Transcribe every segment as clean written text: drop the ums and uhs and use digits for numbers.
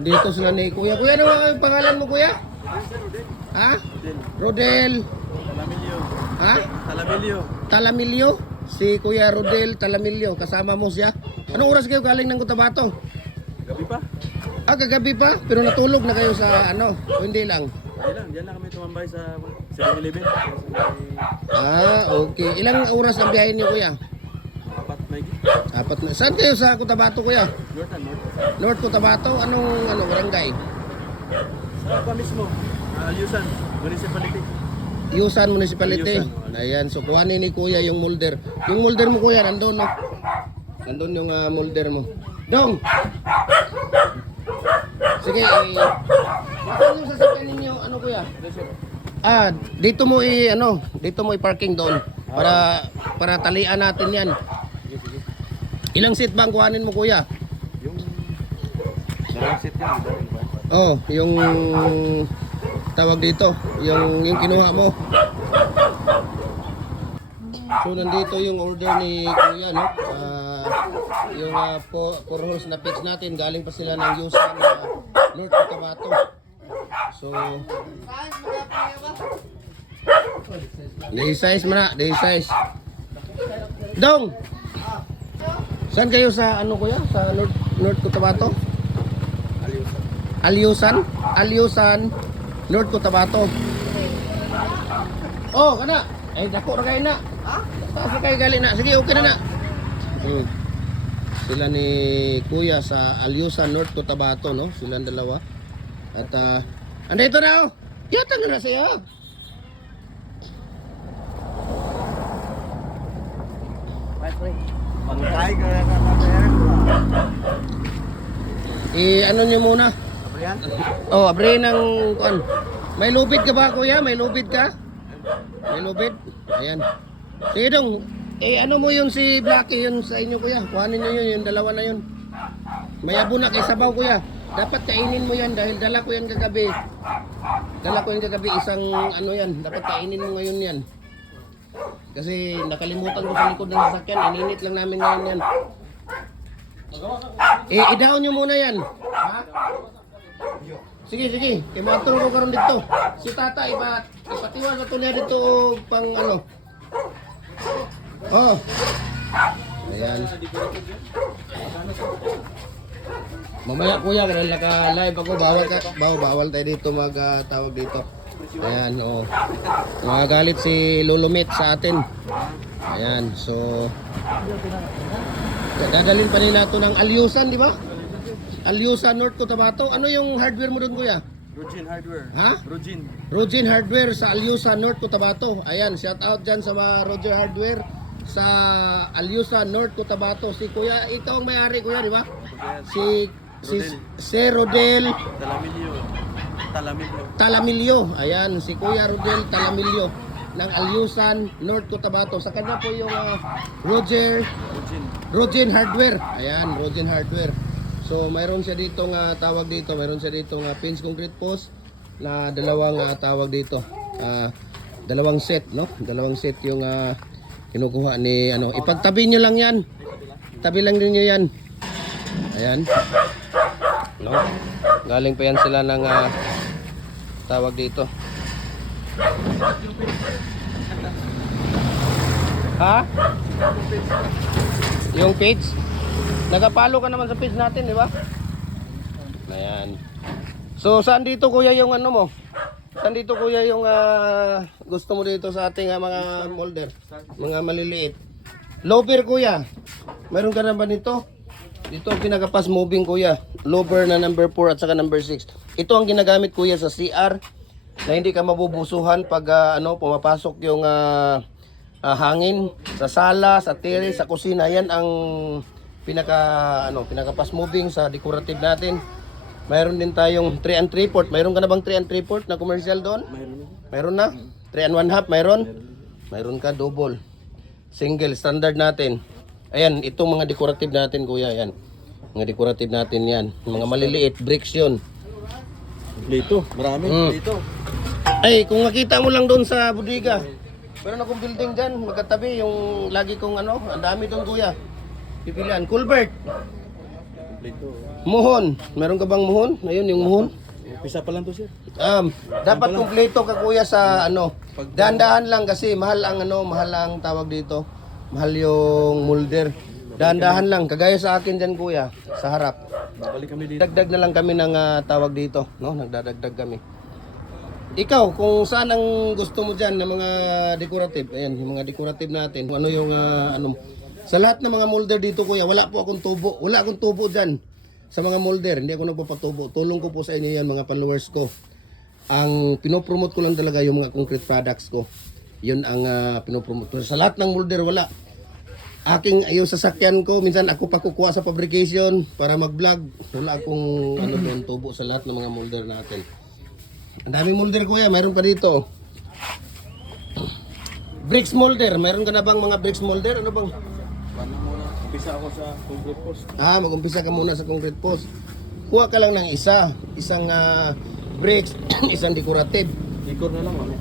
Dito sila ni Kuya. Kuya, ano nga ang pangalan mo, Kuya? Ha? Rodel. Talamilyo. Ha? Talamilyo. Talamilyo. Si Kuya Rodel Talamilyo. Kasama mo siya. Anong oras kayo galing ng Cotabato? Gabi pa? Ah, kagabi pa? Pero natulog na kayo sa ano? O hindi lang? Diyan lang kami tumambay sa 7-Eleven. Ah, okay. Ilang oras ang biyahe niyo, Kuya? Apat may Apat na. Saan kayo sa Cotabato, Kuya? North. North Cotabato? Anong barangay? Sa pa mismo. Alyusan, Municipality. Yusan Municipality. Yusan. Ayan, so kuhanin ni Kuya yung molder. Yung molder mo, Kuya, nandun, no? Nandun yung molder mo. Dong! Sige, saan yung sasakyan ninyo, ano, Kuya? Ah, dito mo dito mo i-parking doon para talian natin 'yan. Ilang seat ba ang kuhanin mo, Kuya? Yung dalawang seat yan. Oh, yung tawag dito, yung kinuha mo. So nandito yung order ni Kuya, no? Yung 4 horse na pitch natin, galing pa sila ng Yusan North Cotabato. So day size mana, day size. Dong. Saan kayo sa ano, Kuya? Sa North Cotabato? Alyusan, North Cotabato. Oh, kana. Ay, dako ra kayo na. Ha? Taas na kayo gali na. Sige, okay na na. Sila ni Kuya sa Alyusan, North Cotabato, no? Silang dalawa. At andito na, oh. Yata na siya. Pangkay ka na Ano nyo muna? Abrihan? Oh, abre ng kuan. May lubid ka ba, Kuya? May lubid ka? May lubid? Ayan. Sige dong. Ano mo yun si Blackie yun sa inyo, Kuya? Kuhanin nyo yun, yung dalawa na yun. May abo na kay sabaw, Kuya. Dapat kainin mo yan dahil dala ko yan kagabi. Isang ano yan. Dapat kainin mo ngayon yan. Kasi nakalimutan ko sa likod ng sasakyan. Ininit lang namin ngayon yan. I-down nyo muna yan. Ha? Sige. Imaturo ko karon dito. Si Tata, ipatiwan sa tuloy dito pang ano. Oh. Ayan. Mamaya, Kuya, dahil naka-live ako, bawal tayo dito tawag dito. Ayan, oh. Magagalit si Lulumit sa atin. Ayan, so dadalhin pa nila ito ng Alyusan, di ba? Alyusan, North Cotabato. Ano yung hardware mo doon, Kuya? Rogin Hardware. Ha? Rogin Hardware sa Alyusan, North Cotabato. Ayan, shout out dyan sa mga Roger Hardware sa Alyusan, North Cotabato. Si Kuya, ito ang may-ari, Kuya, di ba? Si Rodel Talamilyo. Ayan, si Kuya Rodel Talamilyo ng Alyusan, North Cotabato. Sa kanya po yung Rogin Hardware. Ayan, Rogin Hardware. So mayroon siya dito tawag dito, pins concrete post na dalawang tawag dito. Dalawang set, no? Dalawang set yung kinukuha ni ano. Ipagtabi niyo lang 'yan. Tabi lang din niyo 'yan. Ayan. No? Galing pa yan sila ng tawag dito. Ha? Yung page? Nagapalo ka naman sa page natin, di ba? Ayan. So, saan dito, Kuya, yung ano mo? Saan dito, Kuya, yung gusto mo dito sa ating mga molder? Mga maliliit. Lower, Kuya. Meron ka na ba nito? Dito ang pinaka-fast moving, Kuya. Lower na number 4 at saka number 6. Ito ang ginagamit, Kuya, sa CR na hindi ka mabubusuhan pag pumapasok yung hangin sa sala, sa terrace, sa kusina. Yan ang pinaka-fast moving sa decorative natin. Mayroon din tayong 3 and 3/4. Mayroon ka na bang 3 and 3/4 na commercial doon? Mayroon na. 3 and 1/2 mayroon? Mayroon ka double. Single standard natin. Ayan, itong mga decorative natin, Kuya, yan. Mga decorative natin yan. Mga maliliit, bricks yun. Dito, marami. Dito. Ay, kung makita mo lang doon sa bodega. Meron akong building dyan, magkatabi. Yung lagi kong ang dami doon, Kuya. Pipilian. Culvert. Kompleto. Muhon. Meron ka bang muhon? Ayun, yung muhon. Umpisa pa lang to, sir. Dapat kumpleto ka kuya sa ano. Dahan-dahan lang kasi mahal ang ano, mahal ang tawag dito. Mahal yung molder. Dahan-dahan lang. Kagaya sa akin dyan kuya, sa harap. Babalik kami dito. Dagdag na lang kami ng tawag dito, no? Nagdadagdag kami. Ikaw, kung saan ang gusto mo dyan ng mga decorative, ayan, yung mga decorative natin, kung ano yung, ano, sa lahat ng mga molder dito kuya, wala po akong tubo, wala akong tubo dyan, sa mga molder, hindi ako nagpapatubo, tulong ko po sa inyo yan mga followers ko. Ang pinopromote ko lang talaga yung mga concrete products ko, yun ang pinopromote ko. Sa lahat ng molder, wala. Yung sasakyan ko, minsan ako pa kukuha sa fabrication para mag-vlog, wala akong ano doon, tubo sa lahat ng mga molder natin. Ang daming molder kuya, mayroon pa dito. Bricks molder, mayroon ka na bang mga bricks molder? Ano bang? Paano muna? Umpisa ako sa concrete post. Mag-umpisa ka muna sa concrete post. Kuha ka lang ng isang bricks, isang decorative. Ikor na lang, ano?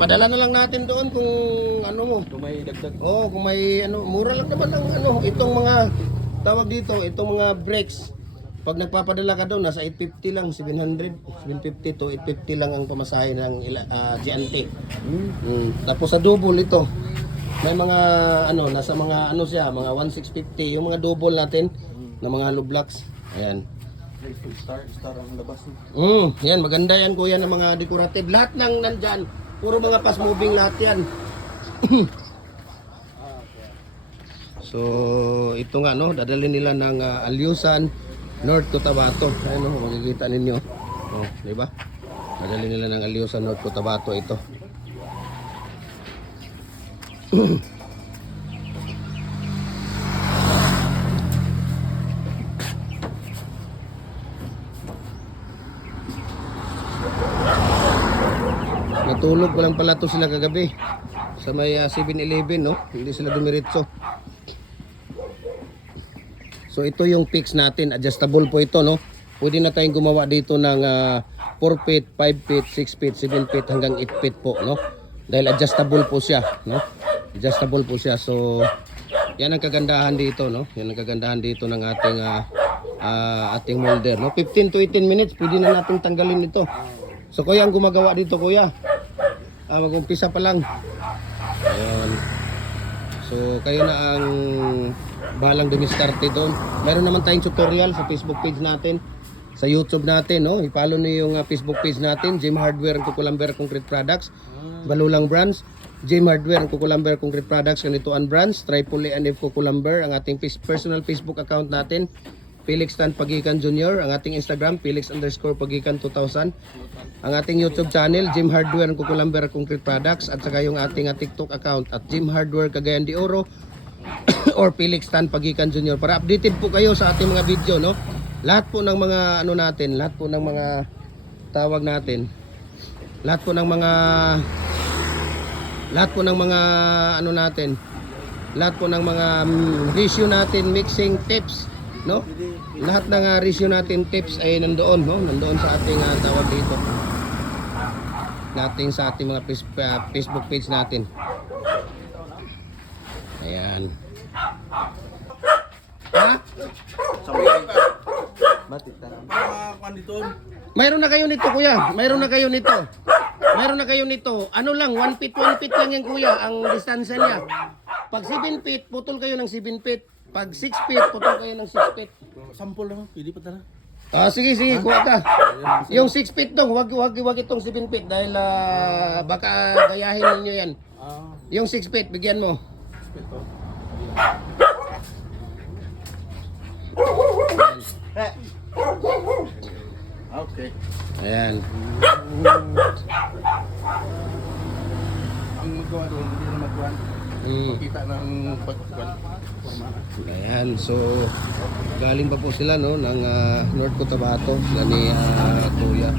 Padala na lang natin doon kung ano mo. Kung may dagdag. Kung may ano, mura lang naman ang ano, itong mga tawag dito, itong mga bricks. Pag nagpapadala ka doon, nasa 850 lang, 750 to 850 lang ang pamasahe ng Giante. Tapos sa double ito, may mga ano, nasa mga ano siya, mga 1650, yung mga double natin na mga hollow blocks. Ayan. Star ang labas. Yan, maganda yan kuya ng mga decorative. Lahat ng nandyan, puro mga fast moving lahat yan. So, ito nga no, dadalhin nila ng Alyusan North Cotabato. Ayun no, makikita ninyo. Di ba? Dadalhin nila ng Alyusan North Cotabato ito. Natulog pa lang pala to sila kagabi sa may 7-Eleven, no? Hindi sila dumiretso. So ito yung fix natin, adjustable po ito, no? Pwede na tayong gumawa dito ng 4 feet, 5 feet, 6 feet, 7 feet hanggang 8 feet po, no? Dahil adjustable po siya, no? Adjustable po siya. So yan ang kagandahan dito, no? Yan ang kagandahan dito ng ating molder, no? 15 to 18 minutes pwede na nating tanggalin ito. So kuya ang gumagawa dito kuya. Mag-umpisa pa lang. Ayan. So kayo na ang bahalang dumiskarte doon. Meron naman tayong tutorial sa Facebook page natin, sa YouTube natin, no? I-follow niyo yung Facebook page natin, Jim Hardware and Kukulamber Concrete Products. Balulang brands, Jim Hardware and Kukulamber Concrete Products, Kanituan brands, Tripoli and F Kukulamber, ang ating personal Facebook account natin, Felix Tan Pagikan Jr., ang ating Instagram, Felix_Pagikan 2000, ang ating YouTube channel, Jim Hardware and Kukulamber Concrete Products, at saka yung ating TikTok account at Jim Hardware Cagayan de Oro or Felix Tan Pagikan Jr. para updated po kayo sa ating mga video, no? Lahat po ng mga ano natin, lahat po ng mga tawag natin, lahat po ng mga ano natin, lahat po ng mga ratio natin, mixing tips, no? Lahat ng ratio natin, tips ay nandoon, no? Nandoon sa ating tawag dito. Natin sa ating mga Facebook page natin. Ayan. Ha? Batik na lang. Mayroon na kayo nito, kuya. Mayroon na kayo nito. Mayroon na kayo nito. Ano lang, 1 feet lang yan, kuya, ang distansya niya. Pag 7 feet, putol kayo ng 7 feet. Pag 6 feet, putol kayo ng 6 feet. Sample lang, pwede pa tala. Sige, kuha ka. Yung 6 feet dong, wag itong 7 feet dahil baka gayahin ninyo yan. Yung 6 feet, bigyan mo. Okay. Ayan. Ang magawa doon, hindi na magawa. Kita ng pagkuhan. Ayan, so galing pa po sila, no, ng North Cotabato, sila ni Kuya.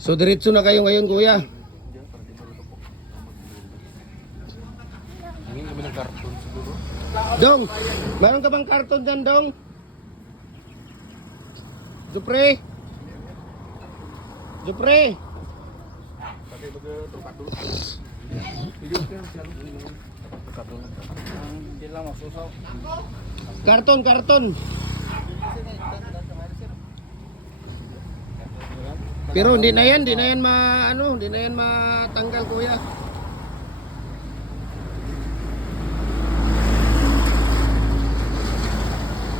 So diretso na kayo ngayon, Kuya. Hingin kami ng karton siguro. Dong, mayroon ka bang karton dyan, Dong? Supre? Jupre. Pakai baga tempat dulu. Video kan selalu tempat dulu. Hindi lang masusaw. Karton, karton. Pero hindi na yan matanggal kuya.